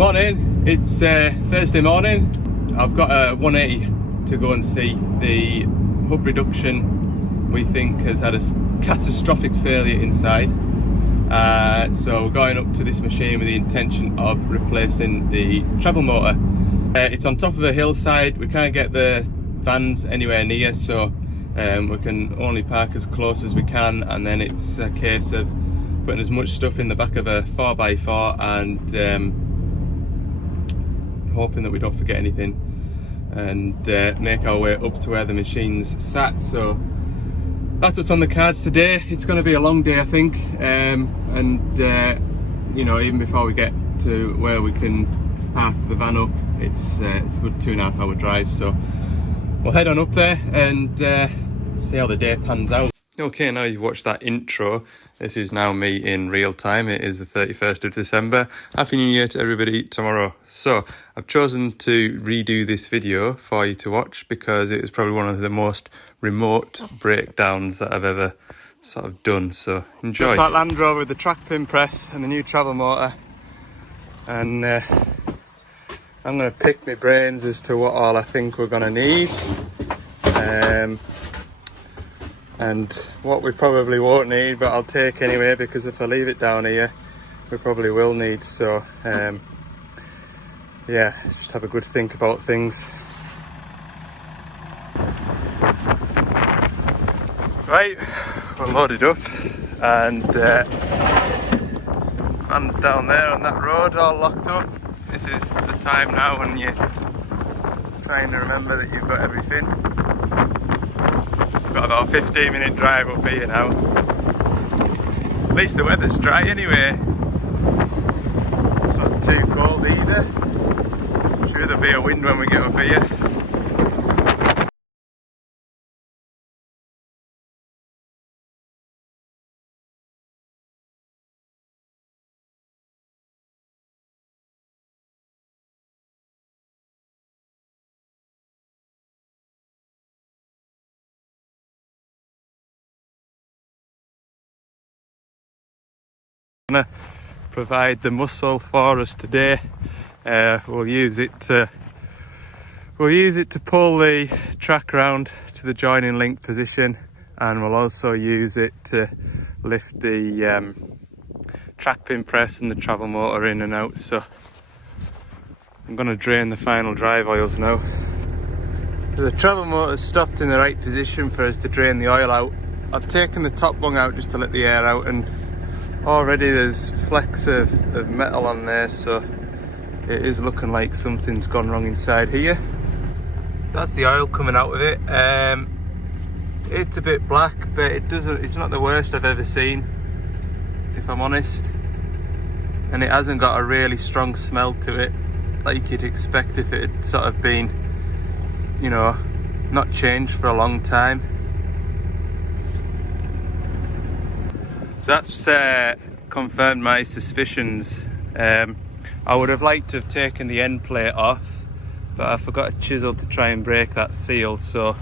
Morning, it's Thursday morning. I've got a 180 to go and see. The hub reduction we think has had a catastrophic failure inside. So we're going up to this machine with the intention of replacing the travel motor. It's on top of a hillside, we can't get the vans anywhere near, so we can only park as close as we can, and then it's a case of putting as much stuff in the back of a 4x4 and hoping that we don't forget anything, and make our way up to where the machine's sat. So that's what's on the cards today. It's going to be a long day, I think, and you know, even before we get to where we can park the van up, it's a good 2.5 hour drive. So we'll head on up there and see how the day pans out. Okay, now you've watched that intro. This is now me in real time. It is the 31st of December. Happy New Year to everybody tomorrow. So I've chosen to redo this video for you to watch because it is probably one of the most remote breakdowns that I've ever sort of done. So enjoy. That Land Rover with the track pin press and the new travel motor. And I'm going to pick my brains as to what all I think we're going to need. And what we probably won't need, but I'll take anyway, because if I leave it down here, we probably will need. So yeah, just have a good think about things. Right, we're loaded up, and van's down there on that road, all locked up. This is the time now when you're trying to remember that you've got everything. Got about a 15-minute drive up here now. At least the weather's dry anyway. It's not too cold either. I'm sure there'll be a wind when we get up here. Gonna provide the muscle for us today. We'll use it to pull the track round to the joining link position, and we'll also use it to lift the track pin press and the travel motor in and out. So I'm going to drain the final drive oils now. So the travel motor's stopped in the right position for us to drain the oil out. I've taken the top bung out just to let the air out, and already there's flecks of metal on there, so it is looking like something's gone wrong inside here. That's the oil coming out of it. It's a bit black, but it's not the worst I've ever seen, if I'm honest. And it hasn't got a really strong smell to it, like you'd expect if it had sort of been, you know, not changed for a long time. So that's confirmed my suspicions. I would have liked to have taken the end plate off, but I forgot a chisel to try and break that seal, so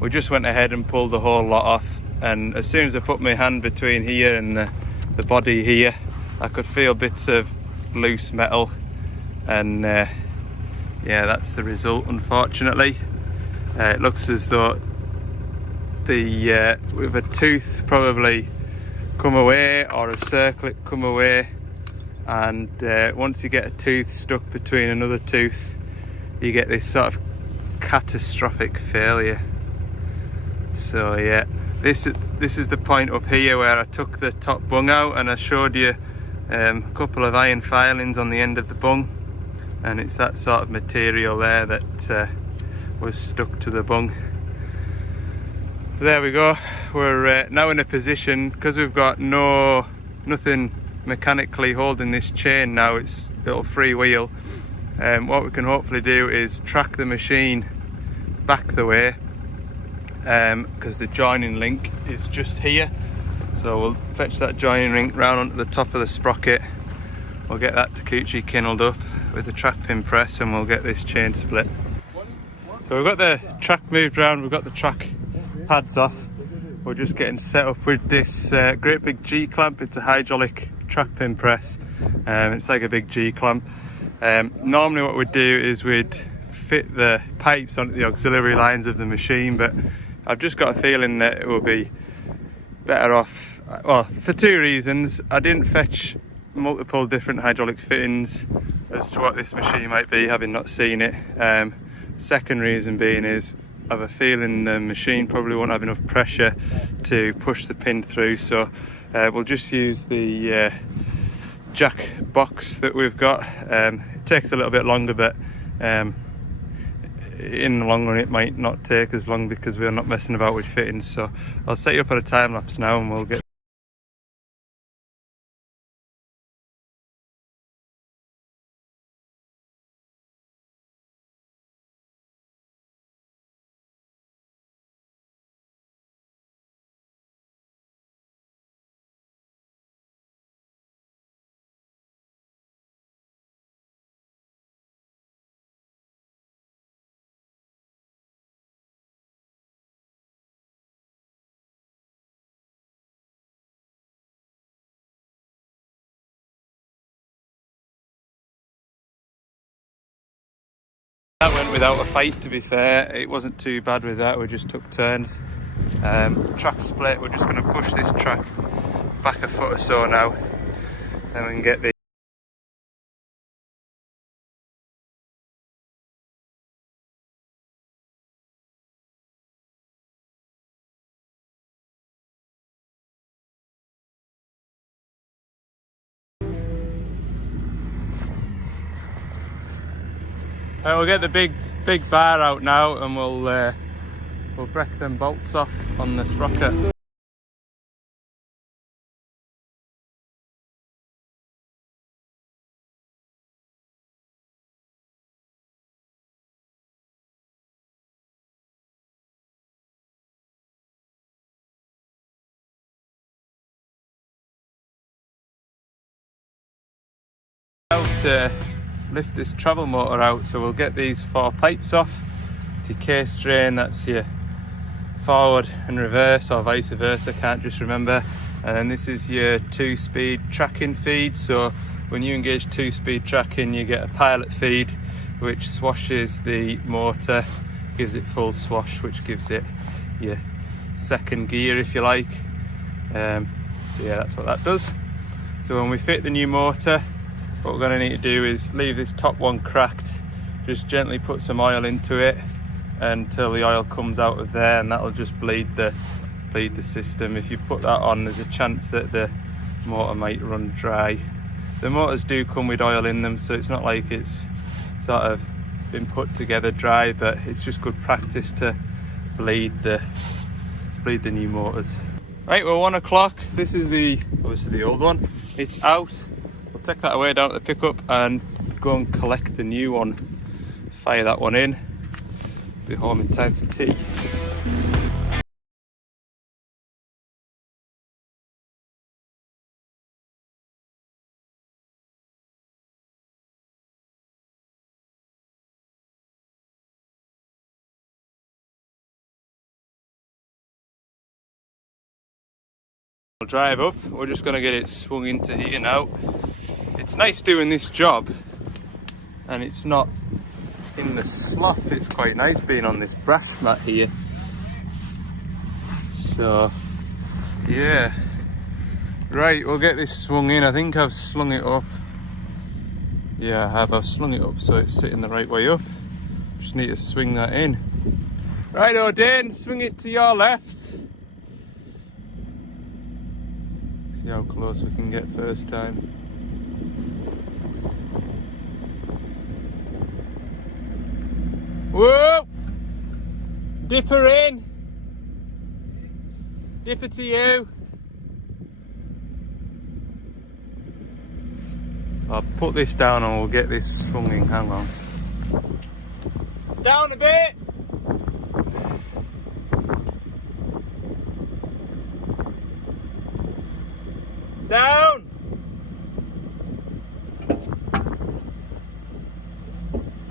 we just went ahead and pulled the whole lot off. And as soon as I put my hand between here and the body here, I could feel bits of loose metal, and yeah, that's the result, unfortunately. It looks as though with a tooth probably come away, or a circlet come away, and once you get a tooth stuck between another tooth, you get this sort of catastrophic failure. So yeah, this is the point up here where I took the top bung out, and I showed you a couple of iron filings on the end of the bung, and it's that sort of material there that was stuck to the bung. There we go. We're now in a position, because we've got nothing mechanically holding this chain now, it's a little freewheel. What we can hopefully do is track the machine back the way, because the joining link is just here. So we'll fetch that joining link round onto the top of the sprocket. We'll get that Takuchi kindled up with the track pin press, and we'll get this chain split. So we've got the track moved round, we've got the track pads off. We're just getting set up with this great big G-clamp. It's a hydraulic track pin press. It's like a big G-clamp. Normally what we'd do is we'd fit the pipes onto the auxiliary lines of the machine, but I've just got a feeling that it will be better off, well, for two reasons. I didn't fetch multiple different hydraulic fittings as to what this machine might be, having not seen it. Second reason being is I have a feeling the machine probably won't have enough pressure to push the pin through, so we'll just use the jack box that we've got. It takes a little bit longer, but in the long run it might not take as long because we're not messing about with fittings. So I'll set you up on a time lapse now and we'll get that. Went without a fight, to be fair. It wasn't too bad with that, we just took turns. Track split, we're just going to push this track back a foot or so now, then we can get the we'll get the big bar out now and we'll break them bolts off on the sprocket. Now to lift this travel motor out, so we'll get these 4 pipes off. It's your case drain, that's your forward and reverse, or vice versa, can't just remember. And then this is your 2-speed tracking feed. So when you engage 2-speed tracking, you get a pilot feed which swashes the motor, gives it full swash, which gives it your second gear, if you like. So yeah, that's what that does. So when we fit the new motor, what we're going to need to do is leave this top one cracked, just gently put some oil into it until the oil comes out of there, and that'll just bleed the system. If you put that on, there's a chance that the motor might run dry. The motors do come with oil in them, so it's not like it's sort of been put together dry, but it's just good practice to bleed the new motors. Right, we're 1 o'clock. This is obviously the old one. It's out. We'll take that away down to the pickup and go and collect the new one. Fire that one in. Be home in time for tea. We'll drive up. We're just going to get it swung into here now. It's nice doing this job and it's not in the slop. It's quite nice being on this brash mat here. So yeah, right, we'll get this swung in. I think I've slung it up. Yeah, I have. I've slung it up so it's sitting the right way up. Just need to swing that in. Right, O'Dane, swing it to your left. See how close we can get first time. Whoa! Dip her in. Dip it to you. I'll put this down and we'll get this swung in. Hang on. Down a bit. Down.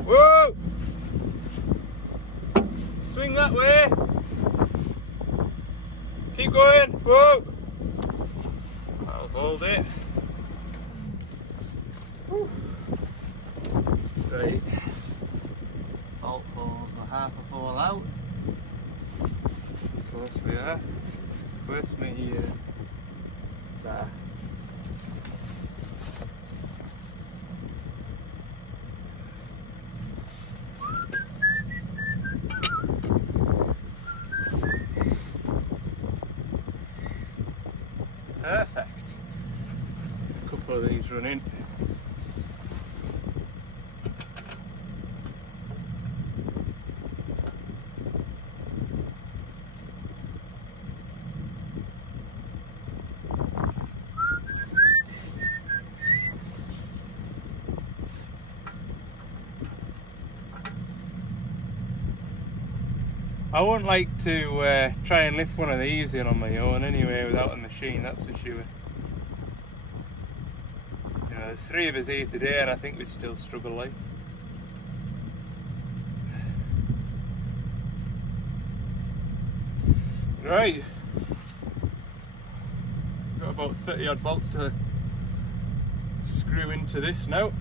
Whoa. Swing that way. Keep going. Whoa. I'll hold it. Woo. course we are. Where's me? There. Perfect. A couple of these running. I wouldn't like to try and lift one of these in on my own anyway without a machine, that's for sure. You know, there's 3 of us here today and I think we'd still struggle like. Right, got about 30 odd bolts to screw into this now.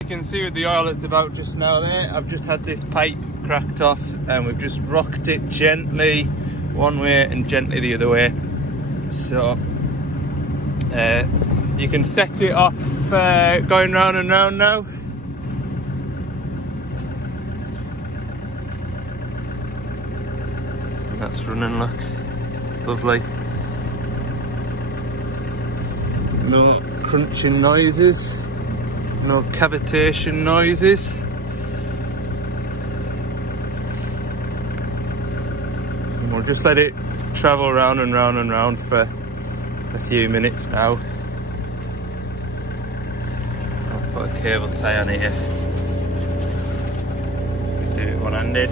You can see with the oil it's about just now there, I've just had this pipe cracked off and we've just rocked it gently one way and gently the other way. So you can set it off going round and round now. And that's running, look, lovely. No crunching noises. No cavitation noises. And we'll just let it travel round and round and round for a few minutes now. I'll put a cable tie on here. Do it one-handed.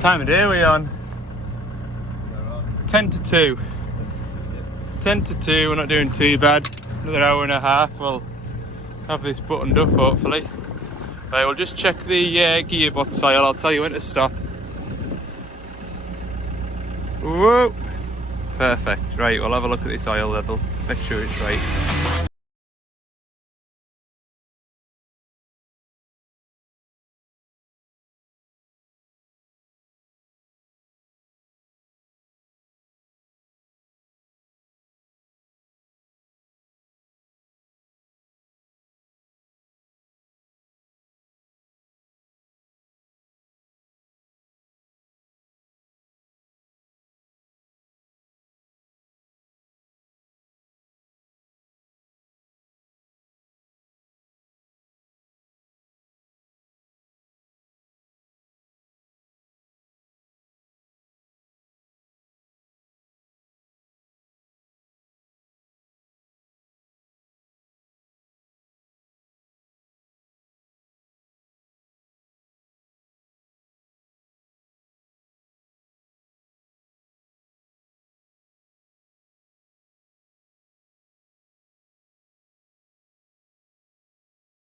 Time of day are we on? 10 to 2. 10 to 2, we're not doing too bad. Another hour and a half, we'll have this buttoned up hopefully. Right, we'll just check the gearbox oil, I'll tell you when to stop. Whoa! Perfect, right, we'll have a look at this oil level, make sure it's right.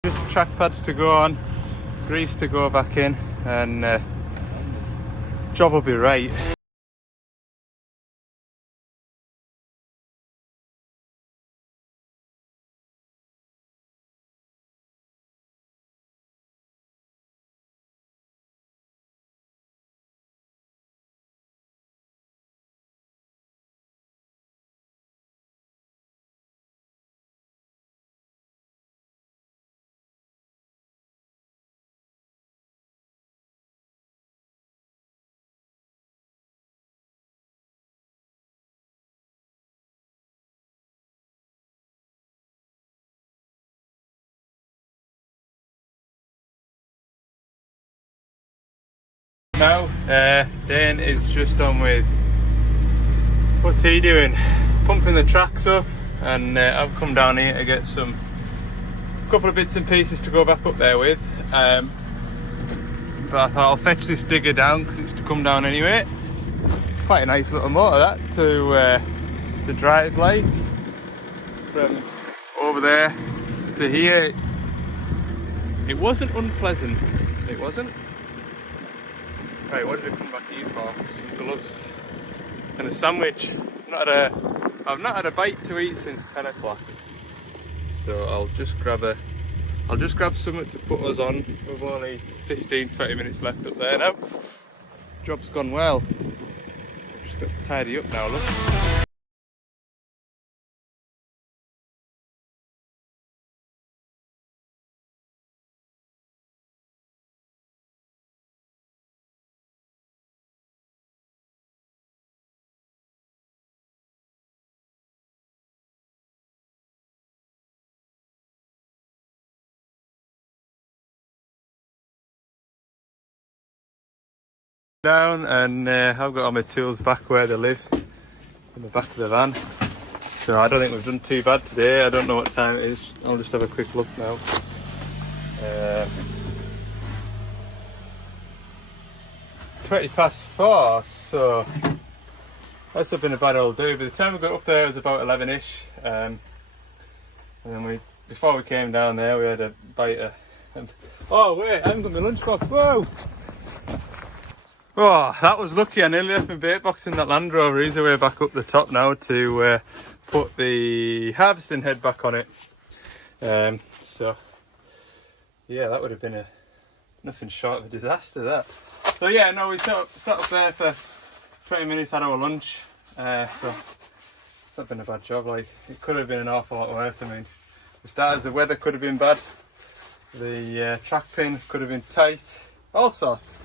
Just the track pads to go on, grease to go back in, and job will be right. Now, Dane is just on with, what's he doing? Pumping the tracks up, and I've come down here to get a couple of bits and pieces to go back up there with. But I thought I'll fetch this digger down because it's to come down anyway. Quite a nice little motor that to drive like from over there to here. It wasn't unpleasant. It wasn't. Right, what did I come back here for? Some gloves and a sandwich. I've not had a bite to eat since 10 o'clock. So I'll just grab something to put us on. We've only 15-20 minutes left up there now. Job's gone well. Just got to tidy up now, look. Down, and I've got all my tools back where they live, in the back of the van. So I don't think we've done too bad today. I don't know what time it is. I'll just have a quick look now. 4:20, so that's not been a bad old day. By the time we got up there it was about 11ish, and then before we came down there we had a bite of, oh wait, I haven't got my lunchbox. Whoa! Oh, that was lucky. I nearly left my bait box in that Land Rover. He's away back up the top now to put the harvesting head back on it. So yeah, that would have been nothing short of a disaster, that. So yeah, no, we sat up there for 20 minutes, had our lunch. So it's not been a bad job. Like, it could have been an awful lot worse. I mean, for starters, the weather could have been bad. The track pin could have been tight. All sorts.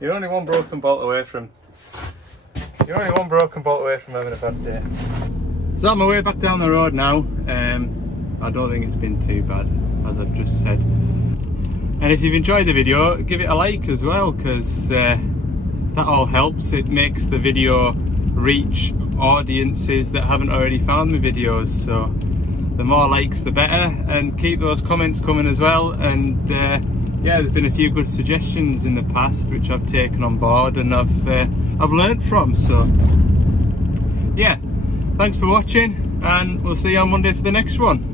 You're only one broken bolt away from having a bad day. So on my way back down the road now. I don't think it's been too bad, as I've just said. And if you've enjoyed the video, give it a like as well, because that all helps. It makes the video reach audiences that haven't already found my videos. So the more likes, the better. And keep those comments coming as well. And yeah, there's been a few good suggestions in the past which I've taken on board and I've learnt from. So yeah, thanks for watching, and we'll see you on Monday for the next one.